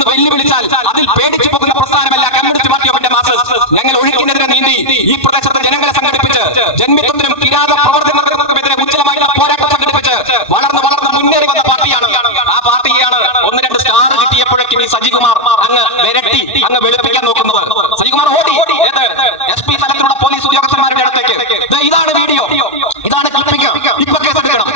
വന്ന് വെല്ലുവിളിച്ചാൽ അതിൽ പേടിച്ചു പോകുന്ന പ്രസ്ഥാനമല്ല Communist Party of India Marxist ഞങ്ങൾ ഒഴുക്കിനെതിരെ നീന്തി ഈ പ്രദേശത്തെ ജനങ്ങളെ സംഘടിപ്പിച്ച് ജന്മിത്വത്തിനും കിരാത പ്രവർത്തനങ്ങൾക്കുമെതിരെ ഉജ്ജ്വലമായിട്ടുള്ള പോരാട്ടം സംഘടിപ്പിച്ച് വളർന്ന് വളർന്ന് മുന്നേറി വന്ന പാർട്ടിയാണ്. ആ പാർട്ടിയാണ് ഒന്ന് രണ്ട് സ്റ്റാർ കിട്ടിയപ്പോഴേക്കും ഈ സജികുമാർ അങ്ങ് വിരട്ടി അങ്ങ് വെളുപ്പിക്കാൻ നോക്കുന്നത്. സജികുമാർ ഓടി. ഏത്? എസ് പി തലത്തിലുള്ള പോലീസ് ഉദ്യോഗസ്ഥന്മാരുടെ അടുത്തേക്ക്. ഇതാണ് വീഡിയോ. ഇതാണ് ഇപ്പൊ കേസെടുക്കണം.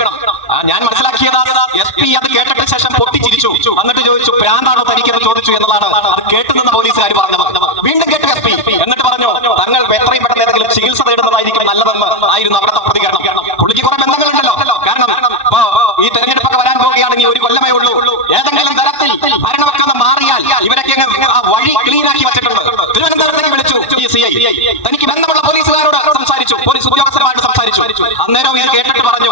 ഞാൻ മനസ്സിലാക്കിയത്. എസ് പി അത് കേട്ടിട്ട് ശേഷം പൊട്ടിച്ചിരിച്ചു. എന്നിട്ട് ചോദിച്ചു പ്രാന്താണോ തനിക്കെന്ന് ചോദിച്ചു എന്നതാണ്. അത് കേട്ടുനിന്ന പോലീസുകാർ പറഞ്ഞത്. വീണ്ടും കേട്ടു എസ് പി. എന്നിട്ട് പറഞ്ഞു തങ്ങൾ എത്രയും പെട്ടെന്ന് ഏതെങ്കിലും ചികിത്സ തേടുന്നതായിരിക്കും നല്ലതെന്ന് ആയിരുന്നു അവിടുത്തെ പ്രതികരണം. പുള്ളിക്ക് കുറെ ബന്ധങ്ങളുണ്ടല്ലോ കാരണം ഇപ്പോ ഈ തെരഞ്ഞെടുപ്പൊക്കെ വരാൻ പോവുകയാണെങ്കിൽ ഒരു കൊല്ലമേ ഉള്ളൂ. ഏതെങ്കിലും തരത്തിൽ ഭരണമൊക്കെ ഒന്ന് മാറിയാൽ ഇവരൊക്കെ ആ വഴി ക്ലീൻ ആക്കി വെച്ചിട്ടുണ്ട്. തിരുവനന്തപുരത്തേക്ക് വിളിച്ചു സി ഐ. തനിക്ക് ബന്ധമുള്ള പോലീസുകാരോട് സംസാരിച്ചു. പോലീസ് ഉദ്യോഗസ്ഥരുമായിട്ട് സംസാരിച്ചു. അന്നേരം ഇത് കേട്ടിട്ട് പറഞ്ഞു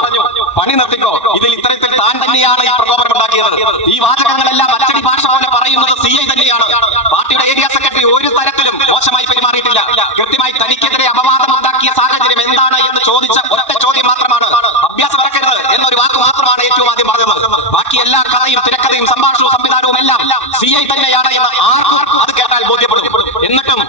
പണി നിർത്തിക്കോ? ഇതിൽ ഇത്തരത്തിൽ താൻ തന്നെയാണ് ഈ പ്രകോപനം ഉണ്ടാക്കിയത്. ഈ വാചകങ്ങളെല്ലാം അച്ചടി ഭാഷ പോലെ പറയുന്നത് സി ഐ തന്നെയാണ്. പാർട്ടിയുടെ ഏരിയ സെക്രട്ടറി ഒരു തരത്തിലും മോശമായി പെരുമാറിയിട്ടില്ല. കൃത്യമായി തനിക്കെതിരെ അപവാദം ഉണ്ടാക്കിയ സാഹചര്യം എന്താണ് എന്ന് ചോദിച്ച ഒറ്റ ചോദ്യം മാത്രമാണ്. അഭ്യാസം ഇറക്കരുത് എന്നൊരു വാക്ക് മാത്രമാണ് ഏറ്റവും ആദ്യം പറഞ്ഞത്. ബാക്കി എല്ലാ കഥയും തിരക്കഥയും സംഭാഷണവും സംവിധാനവും എല്ലാം സി ഐ തന്നെയാണ് എന്ന് ആർക്കും അത് കേട്ടാൽ ബോധ്യപ്പെടും. എന്നിട്ടും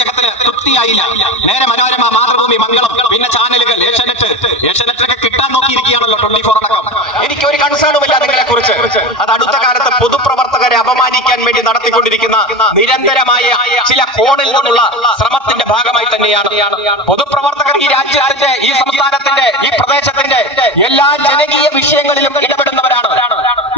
അദ്ദേഹത്തിന് തൃപ്തിയായില്ല. നേരെ മനോരമ മാതൃഭൂമി മംഗളം പിന്നെ ചാനലുകൾ ഏഷ്യാനെറ്റ്. ഏഷ്യാനെറ്റൊക്കെ കിട്ടാൻ നോക്കിയിരിക്കുകയാണല്ലോ ട്വന്റി ഫോർ അടക്കം എനിക്ക് ഒരു കൺസേണും ഇല്ല നിങ്ങളെ കുറിച്ച് അത് അടുത്ത കാലത്ത് പൊതുപ്രവർത്തകരെ അപമാനിക്കാൻ വേണ്ടി നടത്തിക്കൊണ്ടിരിക്കുന്ന നിരന്തരമായ ചില കോണിൽ നിന്നുള്ള ശ്രമത്തിന്റെ ഭാഗമായി തന്നെയാണ്. പൊതുപ്രവർത്തകർ ഈ രാജ്യത്തിന്റെ ഈ സംസ്ഥാനത്തിന്റെ ഈ പ്രദേശത്തിന്റെ എല്ലാ ജനകീയ വിഷയങ്ങളിലും ഇടപെടുന്നവരാണ്.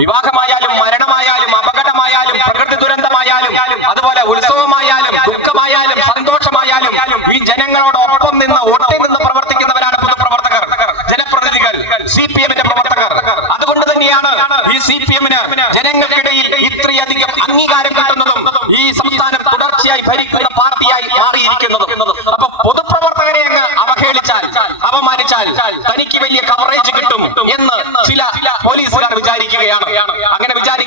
വിവാഹമായാലും മരണമായാലും അപകടമായാലും പ്രകൃതി ദുരന്തമായാലും അതുപോലെ ഉത്സവമായാലും ദുഃഖമായാലും സന്തോഷമായാലും ഈ ജനങ്ങളോടൊപ്പം നിന്ന് ഒട്ടി നിന്ന് പ്രവർത്തിക്കുന്നവരാണ് പൊതുപ്രവർത്തകർ ജനപ്രതിനിധികൾ സി പി എമ്മിന്റെ പ്രവർത്തകർ. അതുകൊണ്ട് തന്നെയാണ് ഈ സി പി എമ്മിന് ജനങ്ങൾക്കിടയിൽ ഇത്രയധികം അംഗീകാരം കിട്ടുന്നതും ഈ സംസ്ഥാനം തുടർച്ചയായി ഭരിക്കുന്ന പാർട്ടിയായി മാറിയിരിക്കുന്നതും. അപ്പൊ പൊതുപ്രവർത്തകരെ അങ്ങ് അവഹേളിച്ചാൽ അപമാനിച്ചാൽ തനിക്ക് വലിയ കവറേജ് കിട്ടും എന്ന് ചില പോലീസുകാർ വിചാരിക്കുകയാണ്.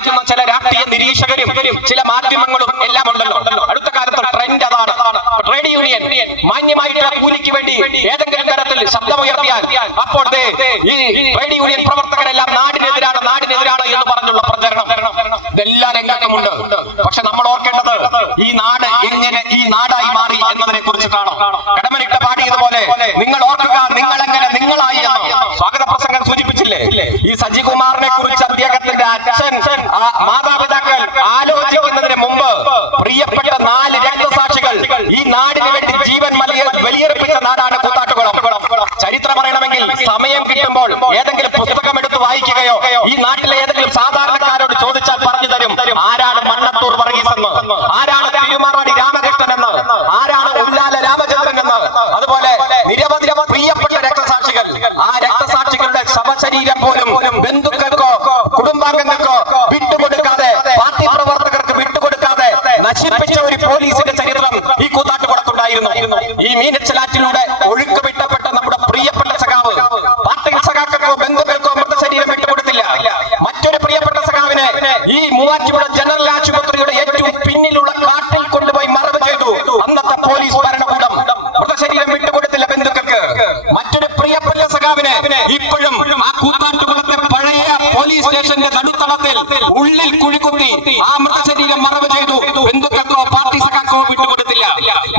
അങ്ങനെ ചില രാഷ്ട്രീയ നിരീക്ഷകരും ചില മാധ്യമങ്ങളും എല്ലാം ഉണ്ടല്ലോ. അടുത്ത കാലത്ത് ട്രെൻഡ് അതാണ്. ട്രേഡ് യൂണിയൻ മാന്യമായിട്ടുള്ള കൂലിക്ക് വേണ്ടി ഏതെങ്കിലും തരത്തിൽ ശബ്ദമുയർത്തിയാൽ അപ്പോൾ ഈ ട്രേഡ് യൂണിയൻ പ്രവർത്തകരെല്ലാം നാടിനെതിരാണ് നാടിനെതിരാണ് എന്ന് പറഞ്ഞുള്ള പ്രചരണം. ഇതെല്ലാ രംഗത്തുമുണ്ട് പക്ഷെ നമ്മൾ ഓർക്കേണ്ടത് ഈ നാട് എങ്ങനെ ഈ നാടായി മാറി എന്നതിനെ കുറിച്ചിട്ടാണ് കടമനിട്ട പാടിയതുപോലെ നിങ്ങൾ ഓർക്കുക നിങ്ങൾ എങ്ങനെ നിങ്ങളായി സ്വാഗത പ്രസംഗം സൂചിപ്പിച്ചില്ലേ? ഈ സജികുമാറിനെ കുറിച്ച് അദ്ദേഹത്തിന്റെ അച്ഛൻ ആ മാതാപിതാക്കൾ ആലോചിക്കുന്നതിന് മുമ്പ് പ്രിയപ്പെട്ട നാല് രക്തസാക്ഷികൾ ഈ നാടിന് വേണ്ടി ജീവൻ വലിയ വലിയർപ്പിച്ച നാടാണ് കൂത്താട്ടുകുളം ചരിത്രം പറയണമെങ്കിൽ സമയം കിട്ടുമ്പോൾ ഏതെങ്കിലും പുസ്തകം എടുത്ത് വായിക്കുകയോ ഈ നാട്ടിലെ ഏതെങ്കിലും സാധാരണക്കാരോട് ചോദിച്ചാൽ പറഞ്ഞു തരും ആരാണ് മണ്ണത്തൂർ വർഗീസ് എന്ന്. ആരാണ് തിരുമാറാടി രാമകൃഷ്ണൻ എന്ന്. ആരാണ് ഉല്ലാല രാമചന്ദ്രൻ എന്ന്. അതുപോലെ നിരവധി പ്രിയപ്പെട്ട രക്തസാക്ഷികൾ. ആ രക്തസാക്ഷികളുടെ ശവശരീരം പോലും ബന്ധുക്കൾക്കോ കുടുംബാംഗങ്ങൾക്കോ വിട്ടുകൊടുക്കാതെ പാർട്ടി പ്രവർത്തകർക്ക് വിട്ടുകൊടുക്കാതെ നശിപ്പിച്ച ഒരു പോലീസിന്റെ ചരിത്രം ഈ കൂത്താട്ടുകുളത്തുണ്ടായിരുന്നു. ഈ മീനച്ചലാറ്റിലൂടെ ഒഴുക്ക് വിട്ടപ്പെട്ട നമ്മുടെ പ്രിയപ്പെട്ട സഖാവ് പാർട്ടി സഖാക്കൾക്കോ ബന്ധുക്കൾക്കോ മൃതശരീരം വിട്ടുകൊടുത്തില്ല. മറ്റൊരു പ്രിയപ്പെട്ട സഖാവിനെ ഈ മൂവാറ്റുപുഴ ജനറൽ ആശുപത്രിയുടെ ഏറ്റവും പിന്നിലുള്ള കാട്ടിൽ കൊണ്ടുപോയി മറവ് ചെയ്തു. അന്നത്തെ പോലീസ് ഭരണകൂടം മൃതശരീരം വിട്ടുകൊടുത്തില്ല ബന്ധുക്കൾക്ക്. മറ്റൊരു പ്രിയപ്പെട്ട സഖാവിനെ ഇപ്പോഴും ആ കൂത്താട്ടുകുളത്തെ പഴയ പോലീസ് സ്റ്റേഷന്റെ നടുത്തളത്തിൽ ഉള്ളിൽ കുഴിക്കുത്തി ആ മൃതശരീരം മറവ് ചെയ്തു. ബന്ധുക്കൾക്കോ പാർട്ടി സഖാക്കോ വിട്ടുകൊടുത്തില്ല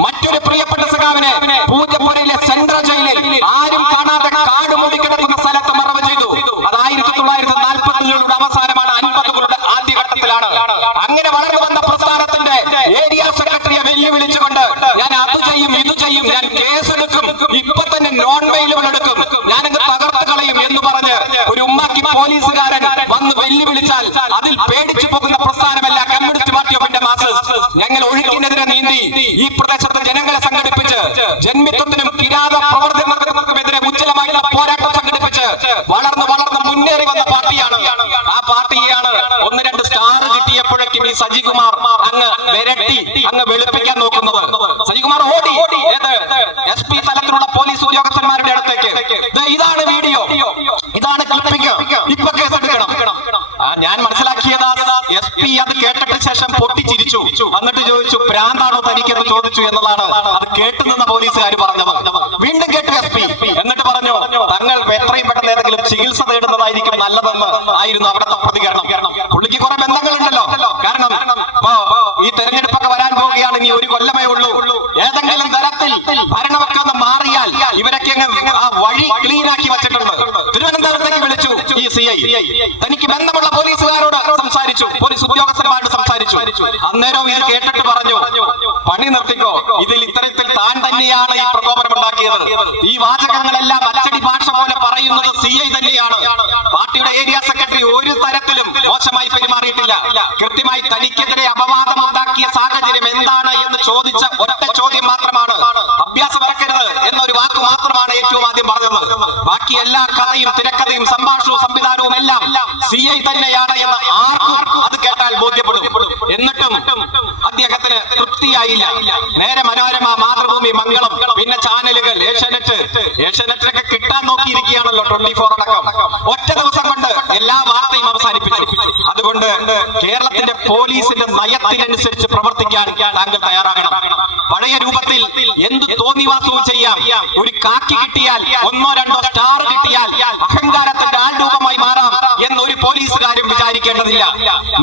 മറ്റൊരു പ്രിയപ്പെട്ട സഖാവിനെ പൂജപ്പുരയിലെ സെൻട്രൽ ജയിലിൽ ആരും കാണാതെ കാട് മൂടിക്കിടക്കുന്ന സ്ഥലത്ത് മറവ് ചെയ്തു അത് ആയിരത്തി തൊള്ളായിരത്തി നാൽപ്പതുകളുടെ അവസാനമാണ് അൻപതുകളുടെ ആദ്യഘട്ടത്തിലാണ് അങ്ങനെ വളർന്നു വന്ന പ്രസ്ഥാനത്തിന്റെ ഏരിയ സെക്രട്ടറിയെ വെല്ലുവിളിച്ചുകൊണ്ട് ഞാൻ അത് ചെയ്യും ഇത് ചെയ്യും. ഞാൻ കേസ് എടുക്കും. ഇപ്പൊ തന്നെ നോൺ വെയിലുകൾ എടുക്കും. ഞാനത് തകർത്തു കളയും എന്ന് പറഞ്ഞ് ഒരു ഉമ്മാക്കി പോലീസുകാരൻ വന്ന് വെല്ലുവിളിച്ചാൽ അതിൽ പേടിച്ചു പോകുന്ന പ്രസ്ഥാനമല്ല Communist Party of India Marxist ഞങ്ങൾ ഒഴുക്കിനെതിരെ നീന്തി ഈ പ്രദേശത്തെ ജനങ്ങളെ സംഘടിപ്പിച്ച് ജന്മിത്വത്തിനും കിരാത പ്രവർത്തനങ്ങൾക്കുമെതിരെ ഉജ്ജ്വലമായിട്ടുള്ള പോരാട്ടം സംഘടിപ്പിച്ച് വളർന്ന് വളർന്ന് മുന്നേറി വന്ന പാർട്ടിയാണ്. ആ പാർട്ടിയാണ് ഒന്ന് രണ്ട് സ്റ്റാർ കിട്ടിയപ്പോഴേക്കും ഈ സജികുമാർ അങ്ങ് വിരട്ടി അങ്ങ് വെളുപ്പിക്കാൻ നോക്കുന്നത്. സജികുമാർ ഓടി. ഏത്? എസ് പി തലത്തിലുള്ള പോലീസ് ഉദ്യോഗസ്ഥന്മാരുടെ അടുത്തേക്ക്. ഇതാണ് വീഡിയോ. ഇതാണ് ക്ലിപ്പിംഗ്. ഇപ്പൊ കേസെടുക്കണം ഞാൻ മനസ്സിലാക്കിയത് എസ് പി അത് കേട്ടിട്ട് ശേഷം പൊട്ടിച്ചിരിച്ചു. എന്നിട്ട് ചോദിച്ചു പ്രാന്താണോ തനിക്കെന്ന് ചോദിച്ചു എന്നതാണ്. അത് കേട്ടുനിന്ന പോലീസുകാർ പറഞ്ഞത്. വീണ്ടും കേട്ടു എസ് പി. എന്നിട്ട് പറഞ്ഞു തങ്ങൾ എത്രയും പെട്ടെന്ന് ഏതെങ്കിലും ചികിത്സ തേടുന്നതായിരിക്കും നല്ലതെന്ന് ആയിരുന്നു അവിടുത്തെ പ്രതികരണം. പുള്ളിക്ക് കുറെ ബന്ധങ്ങളുണ്ടല്ലോ. കാരണം ഈ തെരഞ്ഞെടുപ്പൊക്കെ വരാൻ പോവുകയാണ് ഇനി ഒരു കൊല്ലമേ ഉള്ളൂ. ഏതെങ്കിലും തരത്തിൽ ഭരണമൊക്കെ ഒന്ന് മാറിയാൽ ഇവരൊക്കെ ആ വഴി ക്ലീൻ ആക്കി വെച്ചിട്ടുണ്ട്. തിരുവനന്തപുരത്തേക്ക് വിളിച്ചു ഈ സി ഐ തനിക്ക് ബന്ധമുള്ള പോലീസുകാരോട് സംസാരിച്ചു. പോലീസ് ഉദ്യോഗസ്ഥന്മാരോട് സംസാരിച്ചു. അന്നേരവും ഇത് കേട്ടിട്ട് പറഞ്ഞു പണി നിർത്തിക്കോ. ഇതിൽ ഇത്തരത്തിൽ താൻ തന്നെയാണ് ഈ പ്രകോപനം ഉണ്ടാക്കിയത്. ഈ വാചകങ്ങളെല്ലാം അച്ചടി ഭാഷ പോലെ പറയുന്നത് സി ഐ തന്നെയാണ്. പാർട്ടിയുടെ ഏരിയ സെക്രട്ടറി ഒരു തരത്തിലും മോശമായി പെരുമാറിയിട്ടില്ല. കൃത്യമായി തനിക്കെതിരെ അപവാദം ഉണ്ടാക്കിയ സാഹചര്യം എന്താണ് എന്ന് ചോദിച്ച ഒറ്റ ചോദ്യം മാത്രമാണ്. അഭ്യാസം ഇറക്കരുത് എന്നൊരു വാക്ക് മാത്രമാണ് ഏറ്റവും ആദ്യം പറഞ്ഞത്. ബാക്കി എല്ലാ കഥയും തിരക്കഥയും സംഭാഷണവും സംവിധാനവും എല്ലാം സി ഐ തന്നെയാണ് എന്ന് ആർക്കും അത് കേട്ടാൽ ബോധ്യപ്പെടും. എന്നിട്ടും അദ്ദേഹത്തിന് തൃപ്തിയായില്ല നേരെ മനോരമ മാതൃഭൂമി മംഗളം പിന്നെ ചാനലുകൾ ഏഷ്യാനെറ്റ്. ഏഷ്യാനെറ്റിനൊക്കെ കിട്ടാൻ നോക്കിയിരിക്കുകയാണല്ലോ ട്വന്റി ഫോർ അടക്കം. ഒറ്റ ദിവസം കൊണ്ട് എല്ലാ വാർത്തയും അവസാനിപ്പിച്ചു. അതുകൊണ്ട് കേരളത്തിന്റെ പോലീസിന്റെ നയത്തിനനുസരിച്ച് പ്രവർത്തിക്കാൻ താങ്കൾ തയ്യാറാകണം. പഴയ രൂപത്തിൽ എന്ത് തോന്നിവാസവും ചെയ്യാം. ഒരു കാക്കി കിട്ടിയാൽ ഒന്നോ രണ്ടോ സ്റ്റാർ കിട്ടിയാൽ അഹങ്കാരത്തിന്റെ ആൾരൂപമായി മാറാം ഒരു പോലീസുകാരും വിചാരിക്കേണ്ടതില്ല.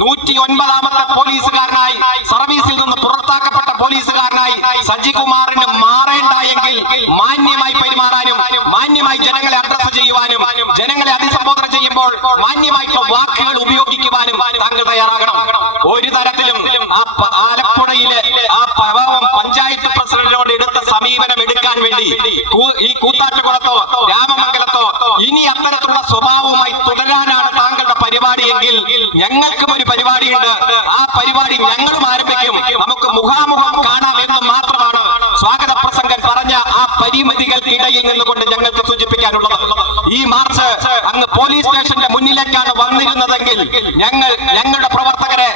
നൂറ്റി ഒൻപതാമത്തെ പോലീസുകാരനായി സർവീസിൽ നിന്ന് പുറത്താക്കപ്പെട്ട പോലീസുകാരനായി സജികുമാറിന് മാറേണ്ട എങ്കിൽ മാന്യമായി പെരുമാറാനും മാന്യമായി ജനങ്ങളെ അഡ്രസ് ചെയ്യുവാനും ജനങ്ങളെ അഭിസംബോധന ചെയ്യുമ്പോൾ മാന്യമായിട്ടുള്ള വാക്കുകൾ ഉപയോഗിക്കുവാനും താങ്കൾ തയ്യാറാകണം. ഒരു തരത്തിലും ആ ആലപ്പുഴയിലെ ആ പാവം പഞ്ചായത്ത് പ്രസിഡന്റിനോട് എടുത്ത സമീപനം എടുക്കാൻ വേണ്ടി ഈ കൂത്താട്ടുകുളത്തോ രാമമംഗലത്തോ ഇനി അത്തരത്തിലുള്ള സ്വഭാവവുമായി തുടരാനാണ് താങ്കളുടെ പരിപാടി എങ്കിൽ ഞങ്ങൾക്കും ഒരു പരിപാടിയുണ്ട്. ആ പരിപാടി ഞങ്ങളും ആരംഭിക്കും. നമുക്ക് മുഖാമുഖം കാണാം എന്ന് മാത്രമാണ് സ്വാഗത പ്രസംഗൻ പറഞ്ഞ ആ പരിമിതികൾക്കിടയിൽ നിന്നുകൊണ്ട് ഞങ്ങൾക്ക് സൂചിപ്പിക്കാനുള്ളത്. ഈ മാർച്ച് അങ്ങ് പോലീസ് സ്റ്റേഷന്റെ മുന്നിലേക്കാണ് വന്നിരുന്നതെങ്കിൽ ഞങ്ങൾ ഞങ്ങളുടെ പ്രവർത്തകരെ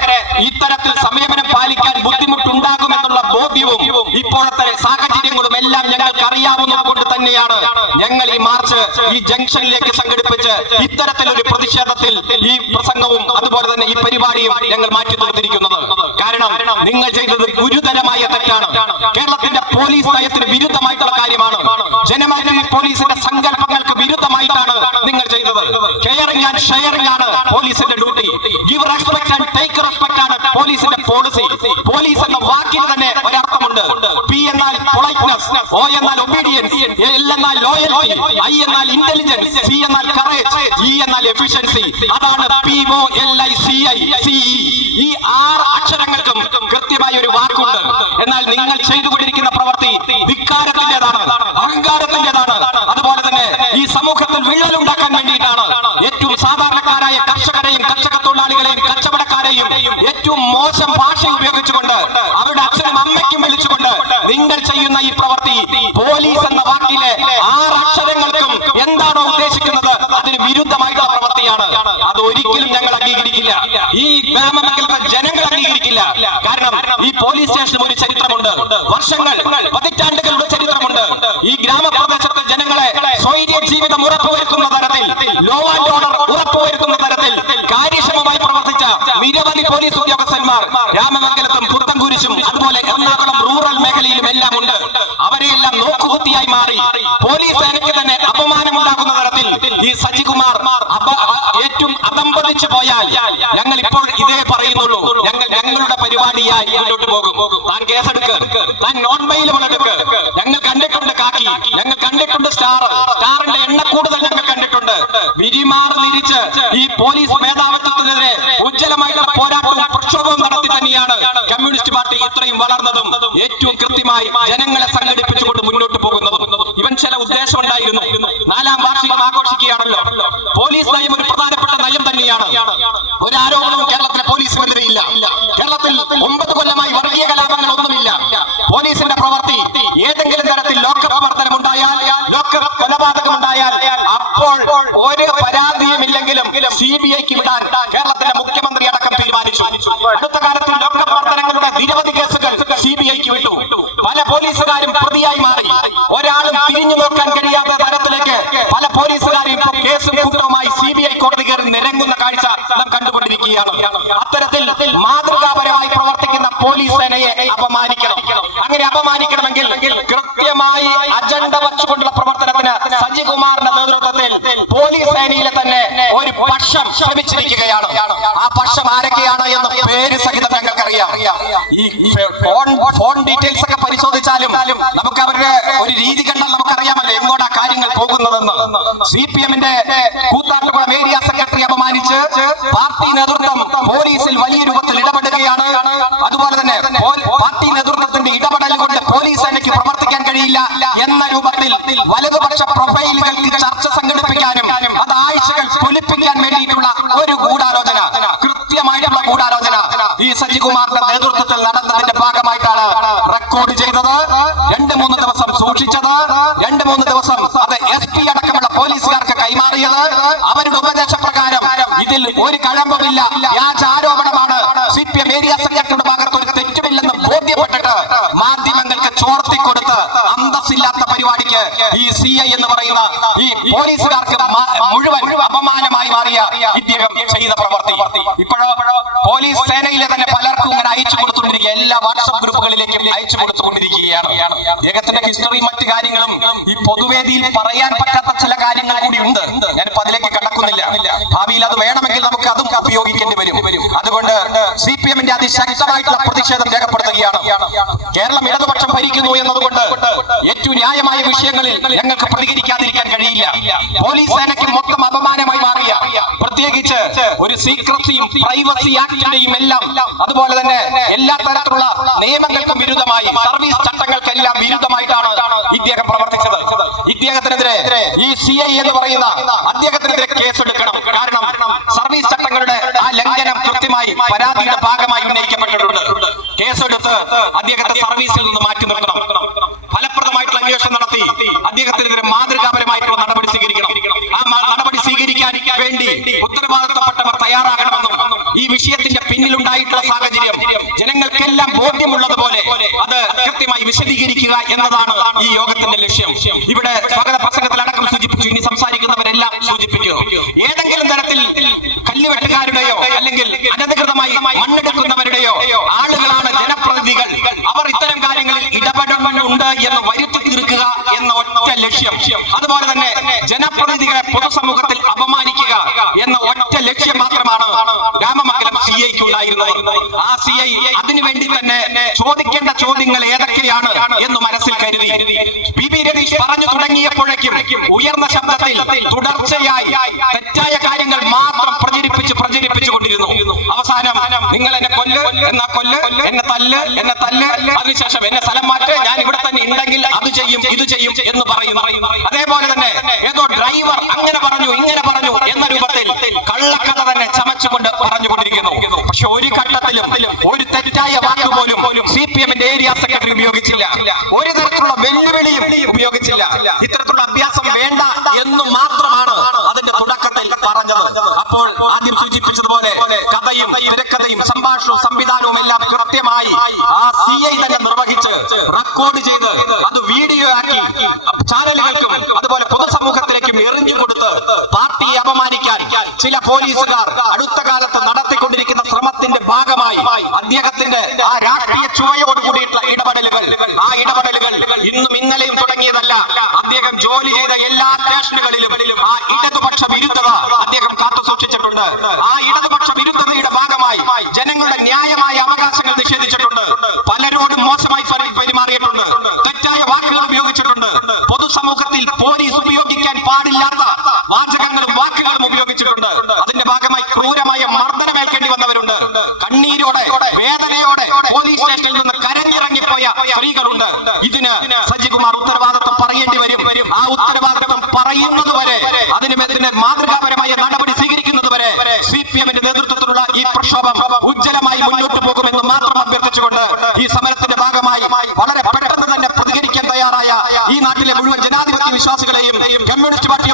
ഇത്തരത്തിൽ സംയമനം പാലിക്കാൻ ബുദ്ധിമുട്ടുണ്ടാകുമെന്നുള്ള ബോധ്യവും ഇപ്പോഴത്തെ സാഹചര്യങ്ങളും എല്ലാം ഞങ്ങൾക്ക് അറിയാവുന്നത് കൊണ്ട് തന്നെയാണ് ഞങ്ങൾ ഈ മാർച്ച് ഈ ജംഗ്ഷനിലേക്ക് സംഘടിപ്പിച്ച് ഇത്തരത്തിലൊരു പ്രതിഷേധത്തിൽ ഈ പ്രസംഗവും അതുപോലെ തന്നെ ഈ പരിപാടിയും ഞങ്ങൾ മാറ്റി നിർത്തിയിരിക്കുന്നത്. കാരണം നിങ്ങൾ ചെയ്തത് ഗുരുതരമായ തെറ്റാണ്. കേരളത്തിന്റെ പോലീസ് നയത്തിന് വിരുദ്ധമായിട്ടുള്ള കാര്യമാണ്. ജനമൈത്രി പോലീസിന്റെ സങ്കല്പങ്ങൾക്ക് വിരുദ്ധമായിട്ടാണ് നിങ്ങൾ ചെയ്തത്. കെയറിംഗ് ആൻഡ് ഷെയറിംഗ് ആണ് പോലീസിന്റെ duty give respect and take respect ആണ് പോലീസിന്റെ പോളിസി പോലീസ് എന്ന വാക്കിന് തന്നെ ഒരർത്ഥമുണ്ട്. പി എന്നാൽ പൊളൈറ്റ്നസ് ഒ എന്നാൽ ഒബീഡിയൻസ് എൽ എന്നാൽ ലോയൽറ്റി ഐ എന്നാൽ ഇന്റലിജൻസ് സി എന്നാൽ കറേജ് ഇ എന്നാൽ എഫിഷ്യൻസി അതാണ് P O L I C I C ഈ ആറ് അക്ഷരങ്ങൾക്കും കൃത്യമായ ഒരു വാക്കുണ്ട്. എന്നാൽ നിങ്ങൾ ചെയ്തുകൊണ്ടിരിക്കുന്ന പ്രവൃത്തി ധിക്കാരത്തിന്റേതാണ് അഹങ്കാരത്തിന്റേതാണ് അതുപോലെ തന്നെ ഈ സമൂഹത്തിൽ വിള്ളലുണ്ടാക്കാൻ വേണ്ടിയിട്ടാണ് ഏറ്റവും സാധാരണക്കാരായ കർഷകരെയും കർഷക തൊഴിലാളികളെയും കച്ചവടക്കാരെയും ഏറ്റവും മോശം ഭാഷ ഉപയോഗിച്ചുകൊണ്ട് അവരുടെ അച്ഛനും അമ്മയ്ക്കും വിളിച്ചുകൊണ്ട് നിങ്ങൾ ചെയ്യുന്ന ഈ പ്രവൃത്തി പോലീസ് എന്ന വാക്കിലെ ആറ് അക്ഷരങ്ങൾക്കും എന്താണോ ഉദ്ദേശിക്കുന്നത് അതിന് വിരുദ്ധമായിട്ടുള്ള പ്രവൃത്തിയാണ്. അത് ഒരിക്കലും ഞങ്ങൾ അംഗീകരിക്കില്ല. ഈ ഗ്രാമമംഗലത്തെ ജനങ്ങൾ അംഗീകരിക്കില്ല. കാരണം ഈ പോലീസ് സ്റ്റേഷനും ഒരു ചരിത്രമുണ്ട്. വർഷങ്ങൾ പതിറ്റാണ്ടുകളുടെ ചരിത്രമുണ്ട്. ഈ ഗ്രാമപ്രദേശത്തെ ജനങ്ങളെ സ്വൈര്യ ജീവിതം ഉറപ്പുവരുത്തുന്ന തരത്തിൽ ലോ ആൻഡ് ഓർഡർ ഉറപ്പുവരുത്തുന്ന തരത്തിൽ കാര്യക്ഷമമായി പ്രവർത്തിച്ച നിരവധി പോലീസ് ഉദ്യോഗസ്ഥന്മാർ രാമമംഗലത്തും പുത്തൻകുരിശും അതുപോലെ എറണാകുളം റൂറൽ മേഖലയിലും എല്ലാം ഉണ്ട്. അവരെയെല്ലാം നോക്കുകുത്തിയായി മാറി. പോലീസ് സേനയ്ക്ക് തന്നെ അപമാനമുണ്ടാക്കുന്ന തരത്തിൽ ഈ സജികുമാർ ഏറ്റവും അതമ്പതിച്ചു പോയാൽ ഞങ്ങൾ ഇപ്പോൾ ഇതേ പറയുന്നുള്ളൂ. ഞങ്ങൾ ഞങ്ങളുടെ പരിപാടിയായി മുന്നോട്ട് പോകും. താൻ കേസെടുക്ക്. താൻ നോൺ ബെയിലബിൾ മുന്നെടുക്ക് ഞങ്ങൾ കണ്ടിട്ടുണ്ട് കാക്കി. ഞങ്ങൾ കണ്ടിട്ടുണ്ട് സ്റ്റാർ സ്റ്റാറിന്റെ എണ്ണ കൂടുതൽ ഞങ്ങൾ കണ്ടിട്ടുണ്ട്. വിരിമാറ് തിരിച്ച് ഈ പോലീസ് മേധാവിത്വത്തിനെതിരെ ഉജ്ജ്വലമായിട്ടുള്ള പോരാട്ടവും പ്രക്ഷോഭവും നടത്തി തന്നെയാണ് കമ്മ്യൂണിസ്റ്റ് പാർട്ടി ഇത്രയും വളർന്നതും ഏറ്റവും കൃത്യമായി ജനങ്ങളെ സംഘടിപ്പിച്ചുകൊണ്ട് മുന്നോട്ട് പോകുന്നതും. ഇവൻ ചില ഉദ്ദേശം ഉണ്ടായിരുന്നു. നാലാം വാർഷികം ആഘോഷിക്കുകയാണല്ലോ. പോലീസ് നയം ഒരു പ്രധാനപ്പെട്ട നയം തന്നെയാണ്. ഒരു ആരോപണവും കേരളത്തിലെ പോലീസ് മന്ത്രിയില്ല കേരളത്തിൽ ഒമ്പത് കൊല്ലമായി വർഗീയ കലാപങ്ങൾ ഒന്നുമില്ല. പോലീസിന്റെ പ്രവൃത്തി ഏതെങ്കിലും തരത്തിൽ ലോക്ക പ്രവർത്തനം ഉണ്ടായാൽ ലോക്ക കൊലപാതകം ഉണ്ടായാൽ അപ്പോൾ ഒരു പരാതിയും ഇല്ലെങ്കിലും സി ബി ഐക്ക് വിടാൻ കേരളത്തിലെ മുഖ്യമന്ത്രി അടക്കം തീരുമാനിച്ചു. അടുത്ത കാലത്ത് ലോക്ക പ്രവർത്തനങ്ങളുടെ നിരവധി കേസുകൾ സി ബി ഐക്ക് വിട്ടു. പല പോലീസുകാരും പ്രതിയായി മാറി. തിരിഞ്ഞു നോക്കാൻ കഴിയാത്ത തരത്തിലേക്ക് പല പോലീസുകാരും ഇപ്പോൾ കേസും കുറ്റവുമായി സി ബി ഐ കോടതി കയറി നിരങ്ങുന്ന കാഴ്ച നാം കണ്ടുകൊണ്ടിരിക്കുകയാണ്. അത്തരത്തിൽ മാതൃകാപരമായി പ്രവർത്തിക്കുന്ന പോലീസ് സേനയെ അപമാനിക്കണം. അങ്ങനെ അപമാനിക്കണമെങ്കിൽ കൃത്യമായി അജണ്ട വച്ചുകൊണ്ടുള്ള പ്രവർത്തനത്തിന് സജികുമാറിന്റെ നേതൃത്വത്തിൽ പോലീസ് സേനയിലെ തന്നെ ഒരു പക്ഷം ശ്രമിച്ചിരിക്കുകയാണ്. ആ പക്ഷം ആരൊക്കെയാണ് എന്ന് പേര് സഹിതം ഞങ്ങൾക്കറിയാം ഈ ഫോൺ ഫോൺ ഡീറ്റെയിൽസ് ഒക്കെ പരിശോധിച്ചാലും നമുക്ക് അവരുടെ ഒരു രീതി കണ്ടാൽ നമുക്കറിയാമല്ലോ എങ്ങോട്ടാ കാര്യങ്ങൾ പോകുന്നതെന്ന്. സി പി എമ്മിന്റെ കൂത്താട്ടുകുളം ഏരിയ സെക്രട്ടറി അപമാനിച്ച് പാർട്ടി നേതൃത്വം പോലീസിൽ വലിയ രൂപത്തിൽ ഇടപെടുകയാണ്. അതുപോലെ തന്നെ പാർട്ടി നേതൃത്വത്തിന്റെ ഇടപെടൽ കൊണ്ട് പോലീസ് സേനയ്ക്ക് പ്രവർത്തിക്കാൻ കഴിയില്ല എന്ന രൂപത്തിൽ വലതുപക്ഷ പ്രൊഫൈലുകൾക്ക് ചർച്ച സംഘടിപ്പിക്കാനും അത് ആഴ്ചകൾ പൊലിപ്പിക്കാൻ വേണ്ടിയിട്ടുള്ള രണ്ട് മൂന്ന് ദിവസം അത് എസ് പി അടക്കമുള്ള പോലീസുകാർക്ക് കൈമാറിയത് അവരുടെ ഉപദേശപ്രകാരം. ഇതിൽ ഒരു കഴമ്പുമില്ല. വ്യാജ ആരോപണമാണ്. സി പി എം ഏരിയ സെക്രട്ടറിയുടെ ഭാഗത്ത് ഒരു തെറ്റുമില്ലെന്ന് ബോധ്യപ്പെട്ടിട്ട് മാധ്യമങ്ങൾക്ക് ചോർത്തിക്കൊടുത്ത് അന്തസ്സില്ലാത്ത പരിപാടിക്ക് ഈ സി ഐ എന്ന് പറയുന്ന ഈ പോലീസുകാർക്ക് മുഴുവൻ അപമാനമായി മാറിയ ഇദ്ദേഹം ചെയ്ത പ്രവർത്തി ഇപ്പോഴോ പോലീസ് സേനയിലെ തന്നെ പലർക്കും ഇങ്ങനെ അയച്ചു കൊടുത്തുകൊണ്ടിരിക്കുക. എല്ലാ വാട്സപ്പ് ഗ്രൂപ്പുകളിലേക്കും അയച്ചു കൊടുത്തുകൊണ്ടിരിക്കുകയാണ്. അദ്ദേഹത്തിന്റെ ഹിസ്റ്ററി മറ്റു കാര്യങ്ങളും ഈ പൊതുവേദിയിൽ പറയാൻ പറ്റാത്ത ചില കാര്യങ്ങൾ കൂടി ഉണ്ട്. ഞാനിപ്പോ അതിലേക്ക് കടക്കുന്നില്ല. ഭാവിയിൽ അത് വേണമെങ്കിൽ നമുക്ക് അതും ഉപയോഗിക്കേണ്ടി വരും. അതുകൊണ്ട് സി പി എമ്മിന്റെ അതിശക്തമായിട്ടുള്ള പ്രതിഷേധം രേഖപ്പെടുത്തുകയാണ്. കേരളം ഇടതുപക്ഷം ഭരിക്കുന്നു എന്നതുകൊണ്ട് ഏറ്റവും ന്യായമായ വിഷയങ്ങളിൽ ഞങ്ങൾക്ക് പ്രതികരിക്കാതിരിക്കാൻ കഴിയില്ല. പോലീസ് സേനയ്ക്ക് മൊത്തം അപമാനമായി മാറിയ പ്രത്യേകിച്ച് ഒരു സീക്രസിയും പ്രൈവസി ആക്ടിന്റെയും എല്ലാം അതുപോലെ തന്നെ എല്ലാ തരത്തിലുള്ള നിയമങ്ങൾക്കും വിരുദ്ധമായി സർവീസ് ചട്ടങ്ങൾക്കെല്ലാം വിരുദ്ധമായിട്ടാണ് ഇദ്ദേഹം പ്രവർത്തിച്ചത്. ഇദ്ദേഹത്തിനെതിരെ ഈ സി ഐ എന്ന് പറയുന്ന അദ്ദേഹത്തിനെതിരെ കേസെടുക്കണം. കാരണം സർവീസ് ചട്ടങ്ങളുടെ ആ ലംഘനം കൃത്യമായി പരാതിയുടെ ഭാഗമായി ഉന്നയിക്കപ്പെട്ടിട്ടുണ്ട്. കേസെടുത്ത് അദ്ദേഹത്തെ സർവീസിൽ നിന്ന് മാറ്റി നിർത്തണം. ഫലപ്രദമായിട്ടുള്ള അന്വേഷണം നടത്തി. ഉത്തരവാദിത്തപ്പെട്ടവർ തയ്യാറാകണമെന്നും ഈ വിഷയത്തിന്റെ പിന്നിലുണ്ടായിട്ടുള്ള സാഹചര്യം ജനങ്ങൾക്കെല്ലാം ബോധ്യമുള്ളതുപോലെ അത് കൃത്യമായി വിശദീകരിക്കുക എന്നതാണ് ഈ യോഗത്തിന്റെ ലക്ഷ്യം. ഇവിടെ സ്വാഗത പ്രസംഗത്തിലടക്കം സൂചിപ്പിച്ചു. ഇനി സംസാരിക്കുന്നവരെല്ലാം സൂചിപ്പിക്കുന്നു ഏതെങ്കിലും തരത്തിൽ കല്ലുവെട്ടുകാരുടെയോ അല്ലെങ്കിൽ അനധികൃതമായി മണ്ണെടുക്കുന്നവരുടെയോ ആളുകളാണ് ജനപ്രതിനിധികൾ. അവർ ഇത്തരം കാര്യങ്ങളിൽ ഇടപെടുന്നുണ്ട് എന്ന് വരുത്തി തീർക്കുക എന്ന ഒറ്റ ലക്ഷ്യം. അതുപോലെ തന്നെ ജനപ്രതിനിധികളെ പൊതുസമൂഹത്തിൽ ലക്ഷ്യം മാത്രമാണ് രാമമംഗലം സി ഐക്ക് ഉണ്ടായിരുന്നത്. ആ സി ഐ അതിനുവേണ്ടി തന്നെ ചോദിക്കേണ്ട ചോദ്യങ്ങൾ ഏതൊക്കെയാണ് എന്ന് മനസ്സിൽ കരുതി. പി. ബി രതീഷ് പറഞ്ഞു തുടങ്ങിയപ്പോഴേക്കും ഉയർന്ന ശബ്ദത്തിൽ തുടർച്ചയായി തെറ്റായ കാര്യങ്ങൾ മാത്രം പ്രചരിപ്പിച്ച് പ്രചരിപ്പിച്ചു കൊണ്ടിരുന്നു. അവസാനം നിങ്ങൾ എന്നെ കൊല്ല് എന്നാ കൊല്ല് എന്നെ തല്ല് എന്നെ തല്ല് അതിനുശേഷം എന്നെ സ്ഥലം മാറ്റി ഞാൻ ഇവിടെ തന്നെ ഉണ്ടെങ്കിൽ അത് ചെയ്യും ഇത് ചെയ്യും എന്ന് പറയും അതേപോലെ തന്നെ ഏതോ ഡ്രൈവർ അങ്ങനെ പറഞ്ഞു ഇങ്ങനെ പറഞ്ഞു എന്ന രൂപത്തിൽ കള്ളക്കഥ തന്നെ ചമച്ചുകൊണ്ട് പറഞ്ഞുകൊണ്ടിരിക്കുന്നു. പക്ഷെ ഒരു ഘട്ടത്തിലും ഒരു തെറ്റായ വാക്ക് പോലും സി പി എമ്മിന്റെ ഏരിയ സെക്രട്ടറി ഉപയോഗിച്ചില്ല. ഒരു തരത്തിലുള്ള വെല്ലുവിളിയും ഉപയോഗിച്ചില്ല. ഇത്തരത്തിലുള്ള അഭ്യാസം വേണ്ട എന്ന് മാത്രമാണ് പറഞ്ഞത്. അപ്പോൾ ആദ്യം സൂചിപ്പിച്ചതുപോലെ കഥയും തിരക്കഥയും സംഭാഷണവും സംവിധാനവും എല്ലാം കൃത്യമായി ആ സി ഐ തന്നെ നിർവഹിച്ച് റെക്കോർഡ് ചെയ്ത് അത് വീഡിയോ ആക്കി ചാനലുകൾക്കും അതുപോലെ പൊതുസമൂഹത്തിലേക്കും എറിഞ്ഞു കൊടുത്ത് പാർട്ടിയെ അപമാനിക്കാൻ ചില പോലീസുകാർ അടുത്ത കാലത്ത് നടത്തിക്കൊണ്ടിരിക്കുന്ന ശ്രമത്തിന്റെ ഭാഗമായി അദ്ദേഹത്തിന്റെ ആ രാഷ്ട്രീയ ചുവയോട് കൂടിയിട്ടുള്ള ഇടപെടലുകൾ. ആ ഇടപെടലുകൾ ഇന്നും ഇന്നലെയും തുടങ്ങിയതല്ല. അദ്ദേഹം ജോലി ചെയ്ത എല്ലാ സ്റ്റേഷനുകളിലും ആ ഇടതുപക്ഷ വിരുദ്ധത സൂക്ഷിച്ചിട്ടുണ്ട് ആ ഇടതുപക്ഷ വിരുദ്ധതയുടെ ഭാഗമായി ജനങ്ങളുടെ ന്യായമായ അവകാശങ്ങൾ നിഷേധിച്ചിട്ടുണ്ട്. പലരോടും മോശമായി പരി- പെരുമാറിയിട്ടുണ്ട്. തെറ്റായ വാക്കുകൾ ഉപയോഗിച്ചിട്ടുണ്ട്. പൊതുസമൂഹത്തിൽ പോലീസ് ഉപയോഗിക്കാൻ പാടില്ലാത്ത വാചകങ്ങളും വാക്കുകളും ഉപയോഗിച്ചിട്ടുണ്ട്. അതിന്റെ ഭാഗമായി ക്രൂരമായ മർദ്ദനമേൽക്കേണ്ടി വന്നവരുണ്ട്. കണ്ണീരോടെ വേദനയോടെ പോലീസ് സ്റ്റേഷനിൽ നിന്ന് കരഞ്ഞിറങ്ങിപ്പോയ സ്ത്രീകളുണ്ട്. ഇതിന് സജികുമാർ ഉത്തരവാദിത്വം പറയേണ്ടി വരും. ആ ഉത്തരവാദിത്വം പറയുന്നത് വരെ അതിനുമെതിരെ ഇതിന് മാതൃകാപരമായ നടപടി സ്വീകരിക്കുന്നത് വരെ സി പി എമ്മിന്റെ നേതൃത്വത്തിലുള്ള ഈ പ്രക്ഷോഭം ഉജ്ജ്വലമായി മുന്നോട്ട് പോകുമെന്ന് മാത്രം അഭ്യർത്ഥിച്ചുകൊണ്ട് ഈ സമരത്തിന്റെ ഭാഗമായി വളരെ പെട്ടെന്ന് തന്നെ പ്രതികരിക്കാൻ തയ്യാറായ ഈ നാട്ടിലെ മുഴുവൻ ജനാധിപത്യ വിശ്വാസികളെയും കമ്മ്യൂണിസ്റ്റ് പാർട്ടി